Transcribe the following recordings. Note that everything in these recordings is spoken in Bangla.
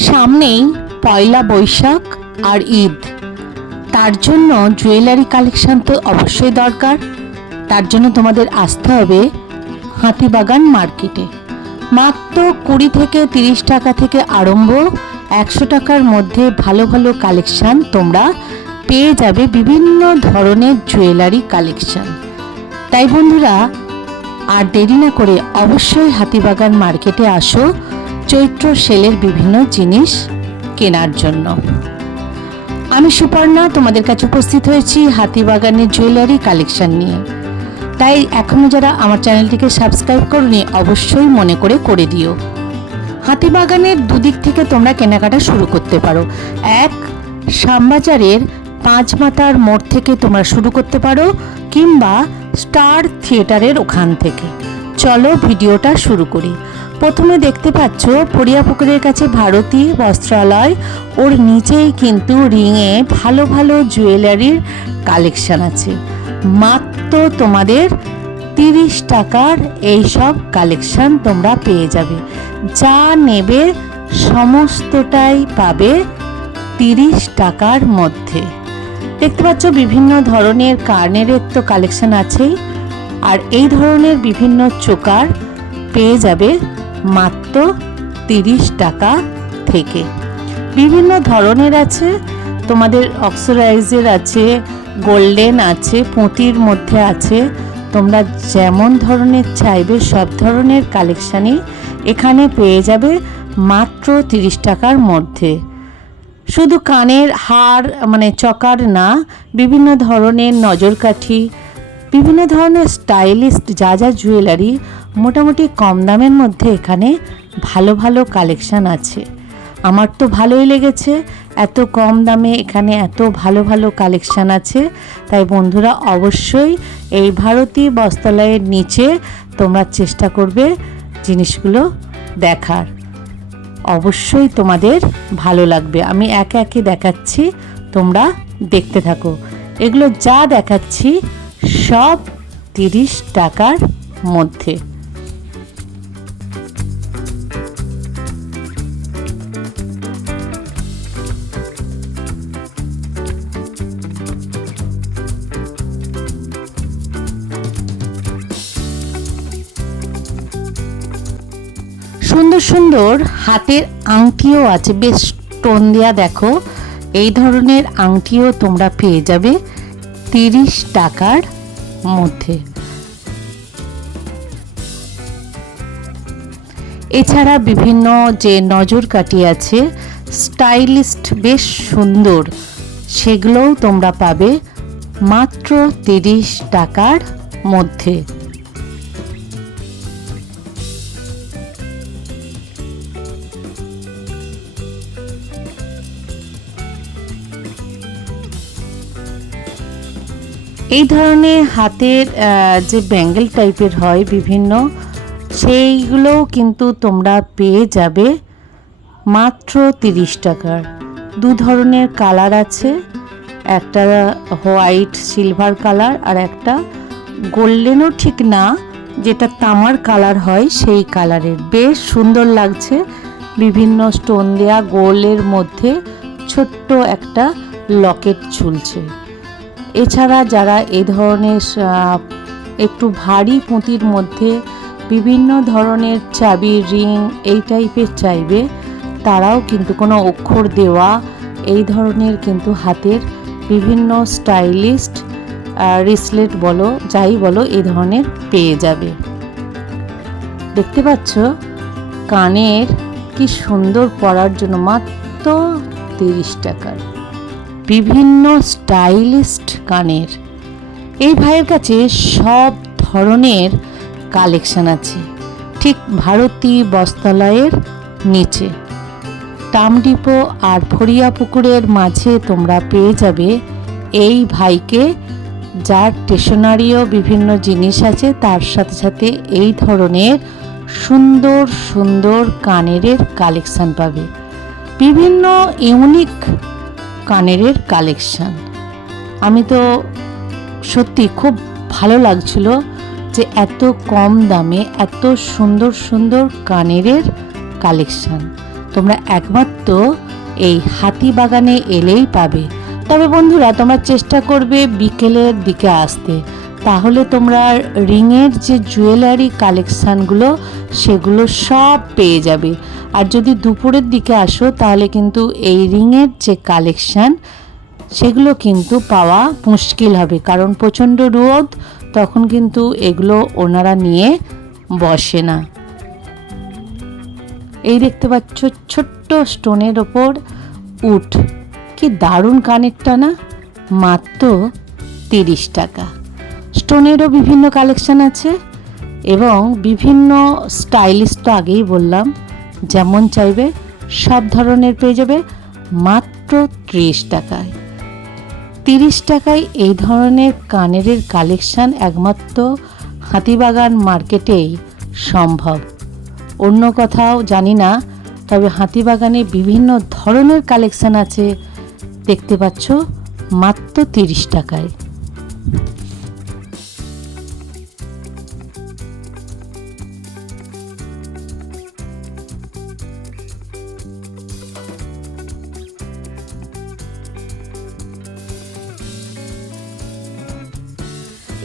সামনেই পয়লা বৈশাখ আর ঈদ, তার জন্য জুয়েলারি কালেকশন তো অবশ্যই দরকার। তার জন্য তোমাদের আসতে হবে হাতিবাগান মার্কেটে। মাত্র 20 থেকে 30 টাকা থেকে আরম্ভ 100 টাকার মধ্যে ভালো ভালো কালেকশন তোমরা পেয়ে যাবে, বিভিন্ন ধরনের জুয়েলারি কালেকশন। তাই বন্ধুরা, আর দেরি না করে অবশ্যই হাতিবাগান মার্কেটে আসো চৈত্র সেলের বিভিন্ন জিনিস কেনার জন্য। আমি সুপর্ণা তোমাদের কাছে উপস্থিত হয়েছি হাতিবাগানের জুয়েলারি কালেকশন নিয়ে। তাই এখনো যারা আমার চ্যানেলটিকে সাবস্ক্রাইব করনি অবশ্যই মনে করে দিও। হাতিবাগানের দুদিক থেকে তোমরা কেনাকাটা শুরু করতে পারো। এক, শ্যামবাজারের 5 মাথার মোড় থেকে তোমরা শুরু করতে পারো, কিংবা স্টার থিয়েটারের ওখান থেকে। চলো ভিডিওটা শুরু করি। প্রথমে দেখতে পাচ্ছ পরিয়াপুকুরের কাছে ভারতী বস্ত্রালয়, ওর নিচেই কিন্তু রিংয়ে ভালো ভালো জুয়েলারির কালেকশন আছে। মাত্র তোমাদের 30 টাকার এইসব কালেকশন তোমরা পেয়ে যাবে। যা নেবে সমস্তটাই পাবে 30 টাকার মধ্যে। দেখতে পাচ্ছ বিভিন্ন ধরনের কার্নেরের তো কালেকশন আছেই, আর এই ধরনের বিভিন্ন চোকার পেয়ে যাবে মাত্র 30 টাকা থেকে। বিভিন্ন ধরনের আছে, তোমাদের অক্সিডাইজের আছে, গোল্ডেন আছে, পুঁতির মধ্যে আছে। তোমরা যেমন ধরনের চাইবে সব ধরনের কালেকশানই এখানে পেয়ে যাবে মাত্র 30 টাকার মধ্যে। শুধু কানের হার মানে চকার না, বিভিন্ন ধরনের নজরকাঠি, বিভিন্ন ধরনের স্টাইলিস্ট যা যা জুয়েলারি মোটামুটি কম দামের মধ্যে এখানে ভালো ভালো কালেকশান আছে। আমার তো ভালোই লেগেছে, এত কম দামে এখানে এত ভালো ভালো কালেকশান আছে। তাই বন্ধুরা অবশ্যই এই ভারতী বস্ত্রালয়ের নিচে তোমরা চেষ্টা করবে জিনিসগুলো দেখার। অবশ্যই তোমাদের ভালো লাগবে। আমি একে একে দেখাচ্ছি, তোমরা দেখতে থাকো। এগুলো যা দেখাচ্ছি সব 30 টাকার মধ্যে। সুন্দর সুন্দর হাতের আংটিও আছে, বেশ স্টোন দেয়া। দেখো এই ধরনের আংটিও তোমরা পেয়ে যাবে 30 টাকার মধ্যে। এছাড়া বিভিন্ন যে নজরকাঠি আছে স্টাইলিস্ট বেশ সুন্দর, সেগুলোও তোমরা পাবে মাত্র 30 টাকার মধ্যে। এই ধরনের হাতের যে ব্যাঙ্গেল টাইপের হয় বিভিন্ন, সেইগুলোও কিন্তু তোমরা পেয়ে যাবে মাত্র 30 টাকার। দু ধরনের কালার আছে, একটা হোয়াইট সিলভার কালার আর একটা গোল্ডেনও ঠিক না, যেটা তামার কালার হয় সেই কালারের। বেশ সুন্দর লাগছে, বিভিন্ন স্টোন দেয়া গোলের মধ্যে ছোট্ট একটা লকেট ঝুলছে। এছাড়া যারা এই ধরনের একটু ভারী পুঁতির মধ্যে বিভিন্ন ধরনের চাবি রিং এই টাইপের চাইবে, তারাও কিন্তু কোনো অক্ষর দেওয়া এই ধরনের কিন্তু হাতের বিভিন্ন স্টাইলিস্ট রিসলেট বলো যাই বলো এই ধরনের পেয়ে যাবে। দেখতে পাচ্ছ কানের কি সুন্দর পরার জন্য মাত্র 30 টাকার বিভিন্ন স্টাইলিস্ট কানের। এই ভাইয়ের কাছে সব ধরনের কালেকশন আছে, ঠিক ভারতী বস্ত্রালয়ের নিচে। টামডিপো আর ফরিয়াপুকুরের মাঝে তোমরা পেয়ে যাবে এই ভাইকে, যার স্টেশনারিও বিভিন্ন জিনিস আছে, তার সাথে সাথে এই ধরনের সুন্দর সুন্দর কানের কালেকশন পাবে। বিভিন্ন ইউনিক কানের কালেকশন। আমি তো সত্যি খুব ভালো লাগছিল যে এত কম দামে এত সুন্দর সুন্দর কানের কালেকশন। তোমরা একমাত্র এই হাতিবাগানে এলেই পাবে। তবে বন্ধুরা, তোমরা চেষ্টা করবে বিকেলের দিকে আসতে, তাহলে তোমরা রিংয়ের যে জুয়েলারি কালেকশানগুলো সেগুলো সব পেয়ে যাবে। আর যদি দুপুরের দিকে আসো তাহলে কিন্তু এই রিংয়ের যে কালেকশান সেগুলো কিন্তু পাওয়া মুশকিল হবে, কারণ প্রচণ্ড রোদ, তখন কিন্তু এগুলো ওনারা নিয়ে বসে না। এই দেখতে পাচ্ছ ছোট্ট স্টোনের ওপর উট, কি দারুণ কানেরটা না, মাত্র 30 টাকা। স্টোনেরও বিভিন্ন কালেকশান আছে এবং বিভিন্ন স্টাইলিশ, তো আগেই বললাম, যেমন চাইবে সব ধরনের পেয়ে যাবে মাত্র 30 টাকায়। 30 টাকায় এই ধরনের কানের কালেকশান একমাত্র হাতিবাগান মার্কেটেই সম্ভব, অন্য কোথাও জানি না। তবে হাতিবাগানে বিভিন্ন ধরনের কালেকশান আছে, দেখতে পাচ্ছ মাত্র 30 টাকায়।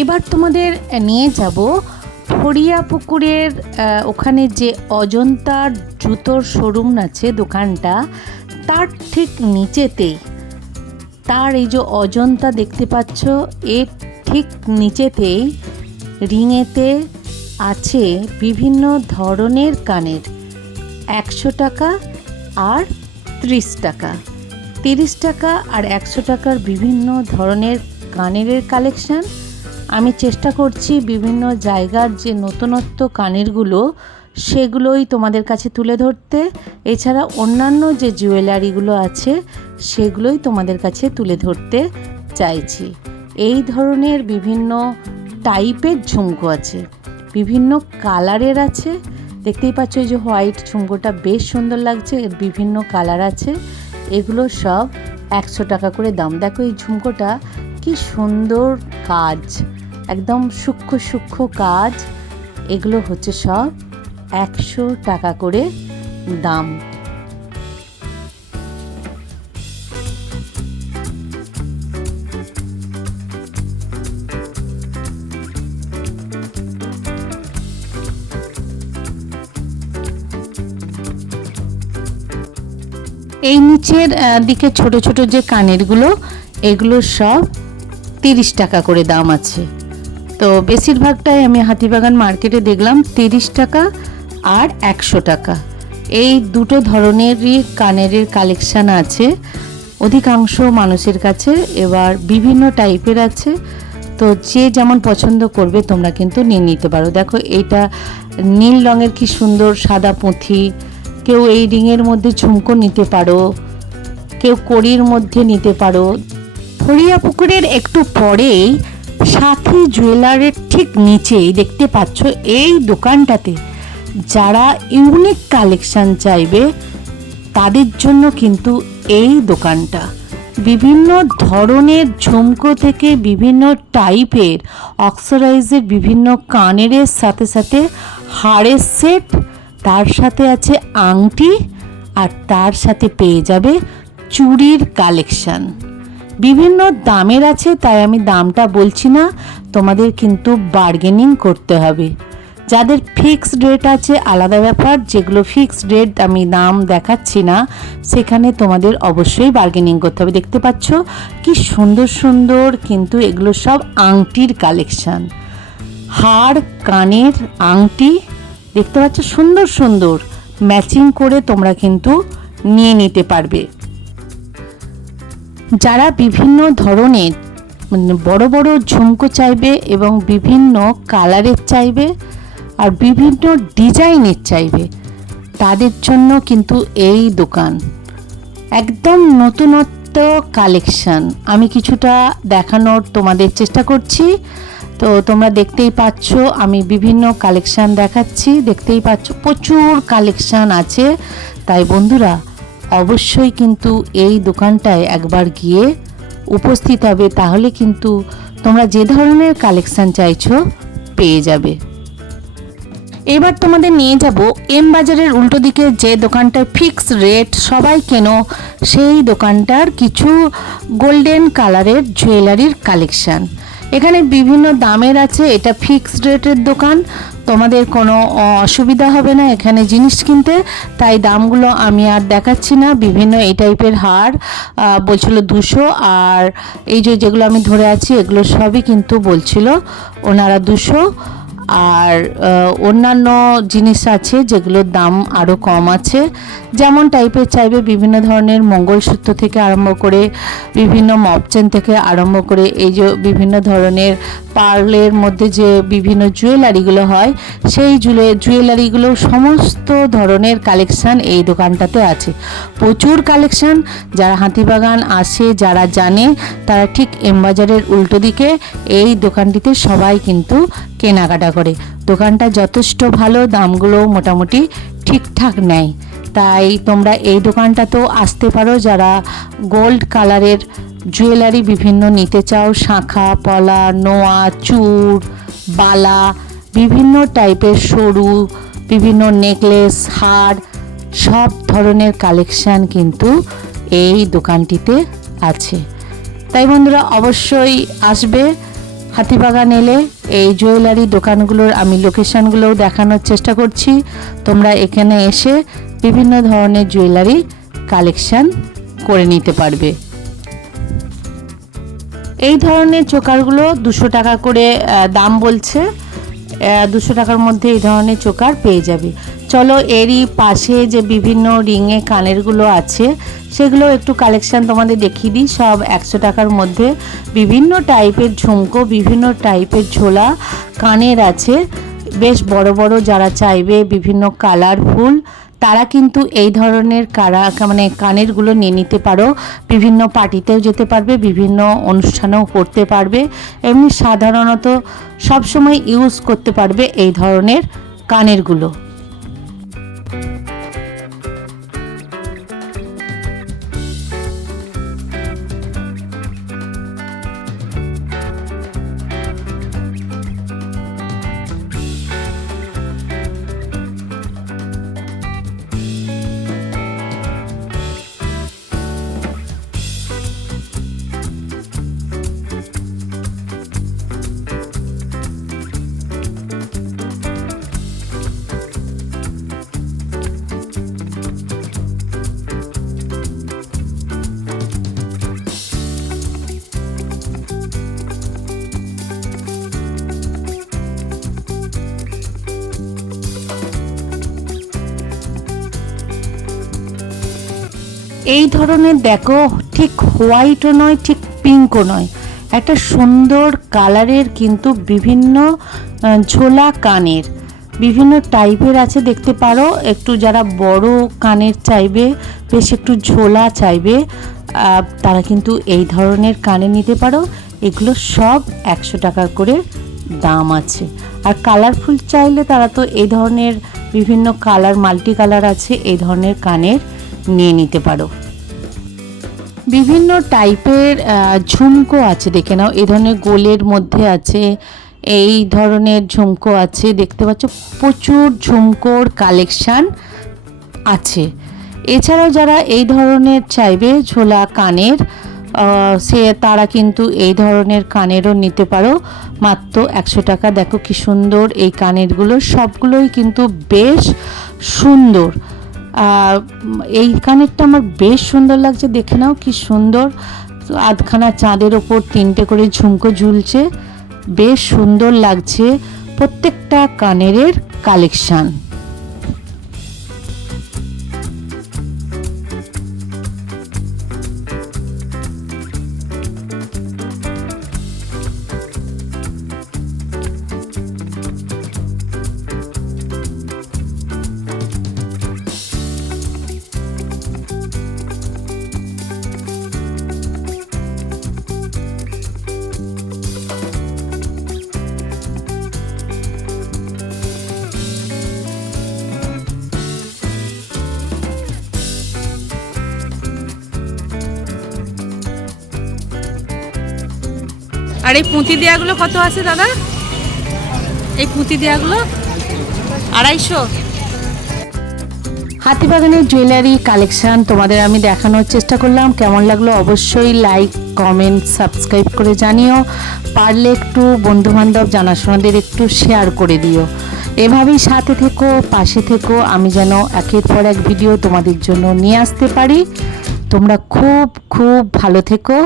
এবার তোমাদের নিয়ে যাব ফড়িয়াপুকুরের ওখানে যে অজন্তার জুতোর শোরুম আছে, দোকানটা তার ঠিক নিচেতেই, তার এই যে অজন্তা দেখতে পাচ্ছ এর ঠিক নিচেতেই রিংয়েতে আছে বিভিন্ন ধরনের কানের, 100 টাকা আর 30 টাকা। 30 টাকা আর 100 টাকার বিভিন্ন ধরনের কানের কালেকশান। আমি চেষ্টা করছি বিভিন্ন জায়গার যে নতুনত্ব কানেরগুলো সেগুলোই তোমাদের কাছে তুলে ধরতে, এছাড়া অন্যান্য যে জুয়েলারিগুলো আছে সেগুলোই তোমাদের কাছে তুলে ধরতে চাইছি। এই ধরনের বিভিন্ন টাইপের ঝুমকো আছে, বিভিন্ন কালারের আছে, দেখতেই পাচ্ছ এই যে হোয়াইট ঝুমকোটা বেশ সুন্দর লাগছে, এর বিভিন্ন কালার আছে, এগুলো সব 100 টাকা করে দাম। দেখো এই ঝুমকোটা কি সুন্দর কাজ, একদম সূক্ষ্ম সূক্ষ্ম কাজ, এগুলো হচ্ছে সব 100 টাকা করে দাম। এই নিচের দিকে ছোট ছোট যে কানেরগুলো, এগুলো সব 30 টাকা করে দাম আছে। তো বেশিরভাগটাই আমি হাতিবাগান মার্কেটে দেখলাম 30 টাকা আর 100 টাকা, এই দুটো ধরনেরই কানের কালেকশান আছে অধিকাংশ মানুষের কাছে। এবার বিভিন্ন টাইপের আছে, তো যে যেমন পছন্দ করবে তোমরা কিন্তু নিয়ে নিতে পারো। দেখো এইটা নীল রঙের কি সুন্দর সাদা পুঁথি, কেউ এই রিংয়ের মধ্যে ঝুমকো নিতে পারো, কেউ কড়ির মধ্যে নিতে পারো। ফড়িয়াপুকুরের একটু পরেই সাথী জুয়েলারের ঠিক নিচেই দেখতে পাচ্ছ এই দোকানটাতে যারা ইউনিক কালেকশান চাইবে তাদের জন্য কিন্তু এই দোকানটা। বিভিন্ন ধরনের ঝুমকো থেকে বিভিন্ন টাইপের অক্সিডাইজের বিভিন্ন কানের সাথে সাথে হাড়ের সেট, তার সাথে আছে আংটি, আর তার সাথে পেয়ে যাবে চুড়ির কালেকশান। বিভিন্ন দামের আছে, তাই আমি দামটা বলছি না, তোমাদের কিন্তু বার্গেনিং করতে হবে। যাদের ফিক্সড রেট আছে আলাদা ব্যাপার, যেগুলো ফিক্সড রেট আমি দাম দেখাচ্ছি না সেখানে তোমাদের অবশ্যই বার্গেনিং করতে হবে। দেখতে পাচ্ছ কি সুন্দর সুন্দর, কিন্তু এগুলো সব আংটির কালেকশান, হাড় কানের আংটি দেখতে পাচ্ছ সুন্দর সুন্দর, ম্যাচিং করে তোমরা কিন্তু নিয়ে নিতে পারবে। যারা বিভিন্ন ধরনের বড় বড় ঝুমকো চাইবে এবং বিভিন্ন কালারের চাইবে আর বিভিন্ন ডিজাইনের চাইবে তাদের জন্য কিন্তু এই দোকান একদম নতুনত্ব কালেকশান। আমি কিছুটা দেখানোর তোমাদের চেষ্টা করছি, তো তোমরা দেখতেই পাচ্ছ আমি বিভিন্ন কালেকশান দেখাচ্ছি, দেখতেই পাচ্ছ প্রচুর কালেকশান আছে। তাই বন্ধুরা অবশ্যই কিন্তু এই দোকানটায় একবার গিয়ে উপস্থিত হবে, তাহলে কিন্তু তোমরা যে ধরনের কালেকশান চাইছো পেয়ে যাবে। এবার তোমাদের নিয়ে যাব এম বাজারের উল্টো দিকে যে দোকানটায় ফিক্স রেট সবাই কেন, সেই দোকানটার কিছু গোল্ডেন কালারের জুয়েলারির কালেকশান। এখানে বিভিন্ন দামের আছে, এটা ফিক্সড রেটের দোকান, তোমাদের কোনো অসুবিধা হবে না এখানে জিনিস কিনতে, তাই দামগুলো আমি আর দেখাচ্ছি না। বিভিন্ন এই টাইপের হার বলছিল 200, আর এই যেগুলো আমি ধরে আছি এগুলো সবই কিন্তু বলছিল ওনারা 200। আর অন্যান্য জিনিস আছে যেগুলোর দাম আরও কম আছে, যেমন টাইপের চাইবে বিভিন্ন ধরনের মঙ্গলসূত্র থেকে আরম্ভ করে বিভিন্ন মপচেন থেকে আরম্ভ করে এই যে বিভিন্ন ধরনের পার্লের মধ্যে যে বিভিন্ন জুয়েলারিগুলো হয় সেই জুয়েলারিগুলো সমস্ত ধরনের কালেকশান এই দোকানটাতে আছে, প্রচুর কালেকশান। যারা হাতিবাগান আসে, যারা জানে, তারা ঠিক এমবাজারের উল্টো দিকে এই দোকানটিতে সবাই কিন্তু কেনাকাটা করে। দোকানটা যথেষ্ট ভালো, দামগুলো মোটামুটি ঠিকঠাক নেয়, তাই তোমরা এই দোকানটাতেও আসতে পারো যারা গোল্ড কালারের জুয়েলারি বিভিন্ন নিতে চাও, শাঁখা, পলা, নোয়া, চূড়, বালা, বিভিন্ন টাইপের সরু বিভিন্ন নেকলেস, হার, সব ধরনের কালেকশান কিন্তু এই দোকানটিতে আছে। তাই বন্ধুরা অবশ্যই আসবে হাতিবাগান এলে। এই জুয়েলারি দোকানগুলোর আমি লোকেশানগুলোও দেখানোর চেষ্টা করছি, তোমরা এখানে এসে বিভিন্ন ধরনের জুয়েলারি কালেকশান করে নিতে পারবে। এই ধরনের চোকারগুলো 200 টাকা করে দাম বলছে, 200 টাকার মধ্যে এই ধরনের চোকার পেয়ে যাবে। চলো এরই পাশে যে বিভিন্ন রিংয়ে কানেরগুলো আছে সেগুলো একটু কালেকশান তোমাদের দেখিয়ে দিই। সব 100 টাকার মধ্যে বিভিন্ন টাইপের ঝুমকো, বিভিন্ন টাইপের ঝোলা কানের আছে, বেশ বড় বড়। যারা চাইবে বিভিন্ন কালারফুল তারা কিন্তু এই ধরনের কানেরগুলো নিয়ে নিতে পারো, বিভিন্ন পার্টিতেও যেতে পারবে, বিভিন্ন অনুষ্ঠানেও করতে পারবে, এমনি সাধারণত সবসময় ইউজ করতে পারবে এই ধরনের কানেরগুলো। এই ধরনের দেখো, ঠিক হোয়াইটও নয়, ঠিক পিঙ্কও নয়, একটা সুন্দর কালারের কিন্তু বিভিন্ন ঝোলা কানের বিভিন্ন টাইপের আছে, দেখতে পারো। একটু যারা বড় কানের চাইবে, বেশ একটু ঝোলা চাইবে, তারা কিন্তু এই ধরনের কানে নিতে পারো। এগুলো সব 100 টাকা করে দাম আছে। আর কালারফুল চাইলে তারা তো এই ধরনের বিভিন্ন কালার, মাল্টি কালার আছে, এই ধরনের কানের নিয়ে নিতে পারো। বিভিন্ন টাইপের ঝুমকো আছে, দেখে নাও। এই ধরনের গোলের মধ্যে আছে, এই ধরনের ঝুমকো আছে, দেখতে পাচ্ছ প্রচুর ঝুমকোর কালেকশান আছে। এছাড়াও যারা এই ধরনের চাইবে ঝোলা কানের, তারা কিন্তু এই ধরনের কানেরও নিতে পারো, মাত্র 100 টাকা। দেখো কি সুন্দর এই কানেরগুলো, সবগুলোই কিন্তু বেশ সুন্দর। এই কানেরটা আমার বেশ সুন্দর লাগছে, দেখে নাও কি সুন্দর। আধখানা চাঁদের ওপর 3টে করে ঝুমকো ঝুলছে, বেশ সুন্দর লাগছে প্রত্যেকটা কানেরের কালেকশান। আর এই পুঁতি দেওয়াগুলো কত আছে দাদা? এই পুঁতি দেওয়াগুলো 250। হাতিবাগানের জুয়েলারি কালেকশন তোমাদের আমি দেখানোর চেষ্টা করলাম। কেমন লাগলো অবশ্যই লাইক কমেন্ট সাবস্ক্রাইব করে জানিও। পারলে একটু বন্ধুবান্ধব জানাশোনাদের একটু শেয়ার করে দিও। এভাবেই সাথে থেকো, পাশে থেকো, আমি যেন একের পর এক ভিডিও তোমাদের জন্য নিয়ে আসতে পারি। তোমরা খুব খুব ভালো থেকো।